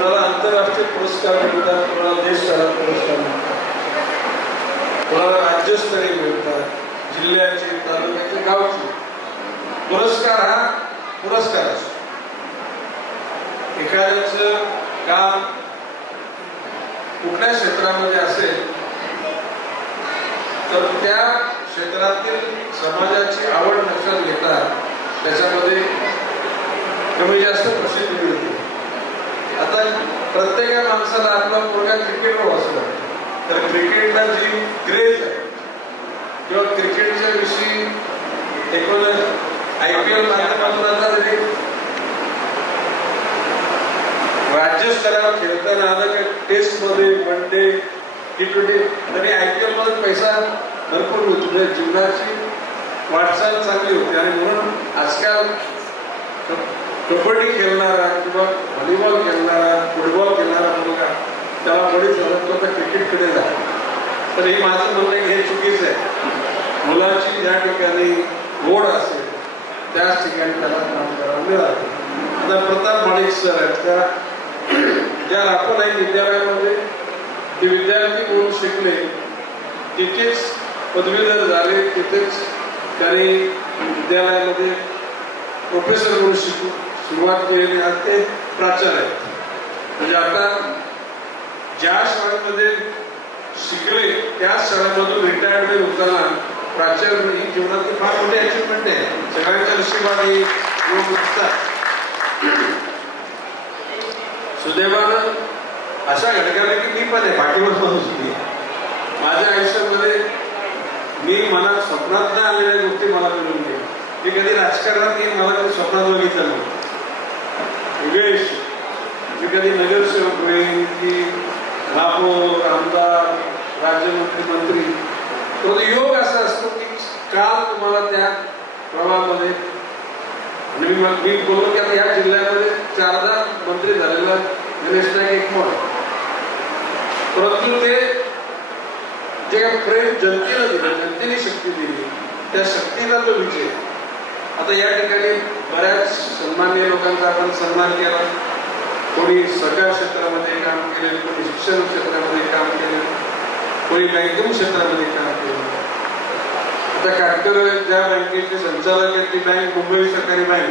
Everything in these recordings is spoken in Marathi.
कोणाला आंतरराष्ट्रीय पुरस्कार मिळतात, कोणाला देशभरात पुरस्कार मिळतात, कोणाला राज्यस्तरीय मिळतात, जिल्ह्याचे, तालुक्याचे, गावचे. पुरस्कार हा पुरस्कार असतो. एखाद्याचं काम कुठल्या क्षेत्रामध्ये असेल तर त्या क्षेत्रातील समाजाची आवड लक्षात घेता त्याच्यामध्ये कमी जास्त प्रसिद्धी मिळते. आता प्रत्येक माणसाला आपला पोरगा क्रिकेटर असला तर क्रिकेटला जी क्रेज आहे किंवा क्रिकेटच्या विषयी एकूण IPL माध्यमातून आता राज्य स्तरावर खेळताना आलं की टेस्ट मध्ये, वन डे, T20 तरी IPL मध्ये पैसा भरपूर होतो. जीवनाची वाटचाल चांगली होती आणि म्हणून आजकाल कबड्डी खेळणारा किंवा व्हॉलीबॉल खेळणारा, फुटबॉल खेळणारा मुलगा त्याला बळी झाला तो आता क्रिकेटकडे जातो. तर हे माझं म्हणणं आहे हे चुकीचं आहे. मुलाची ज्या ठिकाणी ओढ असेल त्याच ठिकाणी त्याला काम करायला मिळालं. आता प्रताप माडिक सर आहेत त्या ज्या लाखो नाही विद्यालयामध्ये ते विद्यार्थी म्हणून शिकले, तिथेच पदवीधर झाले, तिथेच त्यांनी विद्यालयामध्ये प्रोफेसर म्हणून सुरुवात केली. आज ते प्राचार्य आहेत. म्हणजे आता ज्या शाळेमध्ये शिकले त्याच शाळेमधून रिटायर्डमेंट होताना प्राचार्य ही जीवनातली फार मोठी अचिव्हमेंट आहे. सगळ्यांच्या नशिबाने योग नसतात. सुदैवानं अशा घटकाला की मी पण आहे, पाठीवर माणूस मी. माझ्या आयुष्यामध्ये मी मनात स्वप्नात न आलेल्या गोष्टी मला मिळून गेल्या. मी कधी राजकारणात येईल मला कधी स्वप्नात बघितलं नव्हतं. योगेश मी कधी नगरसेवक होईल की महापौर, आमदार, राज्यमंत्री, मंत्री. तो योग असा असतो की काल तुम्हाला त्या प्रवाहामध्ये मी बोललो की आता या जिल्ह्यामध्ये 4दा मंत्री झालेला गणेश नाईक एकमत. परंतु ते जे काही प्रेम जनतेला दिलं, जनतेने शक्ती दिली, त्या शक्तीला तो विजय. आता या ठिकाणी बऱ्याच सन्माननीय लोकांचा आपण सन्मान केला. कोणी सरकार क्षेत्रामध्ये काम केले, कोणी शिक्षण क्षेत्रामध्ये काम केले, कोणी बँकिंग क्षेत्रामध्ये काम केलं. आता काटकर ज्या बँकेचे संचालक आहेत ती बँक मुंबई सहकारी बँक.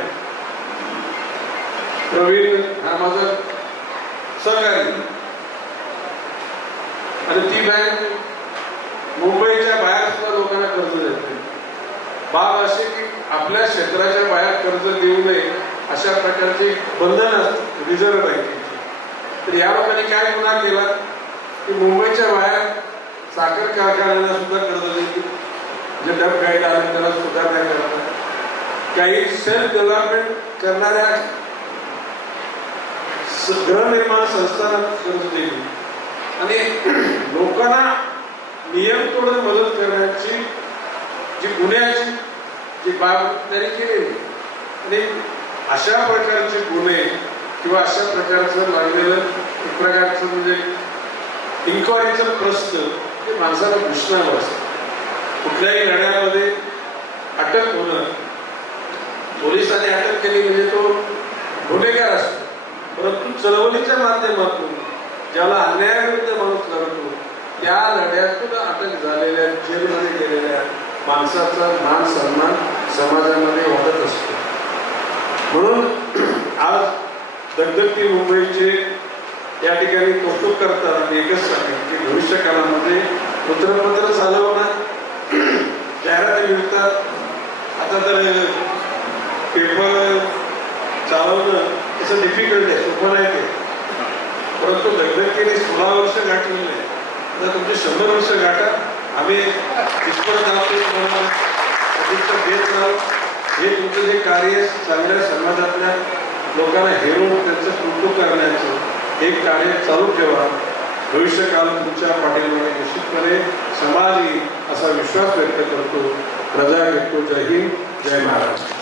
प्रवीण हा माझा सहकारी आणि ती बँक मुंबईच्या बाहेर सुद्धा लोकांना कर्ज देते. बाब असे की आपल्या क्षेत्राच्या बाहेर कर्ज देऊ नये अशा प्रकारचे बंधन असते रिझर्व्ह बँकेचे. तर या लोकांनी काय गुन्हा केला की मुंबईच्या बाहेर साखर कारखान्यांना सुद्धा कर्ज देते. जे डब गाईड आले त्याला सुधारणा करतात. काही सेल्फ डेव्हलपमेंट करणाऱ्या गृहनिर्माण संस्थांना कर्ज दिली आणि लोकांना नियम तोडून मदत करण्याची जी गुन्ह्याची जी बाब त्यांनी केलेली. आणि अशा प्रकारचे गुन्हे किंवा अशा प्रकारचं लागलेलं एक प्रकारचं म्हणजे इन्क्वायरीचं प्रश्न ते माणसाला घुसणार असतं. कुठल्याही लढ्यामध्ये अटक होणं, पोलिसांनी अटक केली म्हणजे तो गुन्हेगार असतो. परंतु चळवळीच्या माध्यमातून ज्याला अन्यायाविरुद्ध माणूस लढतो त्या लढ्यातून अटक झालेल्या, जेलमध्ये गेलेल्या माणसाचा मान सन्मान समाजामध्ये वाढत असतो. म्हणून आज दगदगती मुंबईचे या ठिकाणी कौतुक करतात आणि एकच सांगेल की भविष्य काळामध्ये वृत्तपत्र चालवणं, जाहिराती मिळतात. आता तर पेपर चालवणं तसं डिफिकल्ट आहे, सोपं नाही ते. परंतु दगदगतीने 16 वर्ष गाठलेली आहे. आता तुमचे 100 वर्ष गाठा. आम्ही तिथपर्यंत घेत राहू. हे तुमचं जे कार्य चांगल्या समाजातल्या लोकांना हेरून त्यांचं कौतुक करण्याचं एक कार्य चालू ठेवा. भविष्यकाल तुमच्या पाठीमागे निश्चितपणे समाज येईल असा विश्वास व्यक्त करतो. प्रजा व्यक्तो. जय हिंद, जय महाराष्ट्र.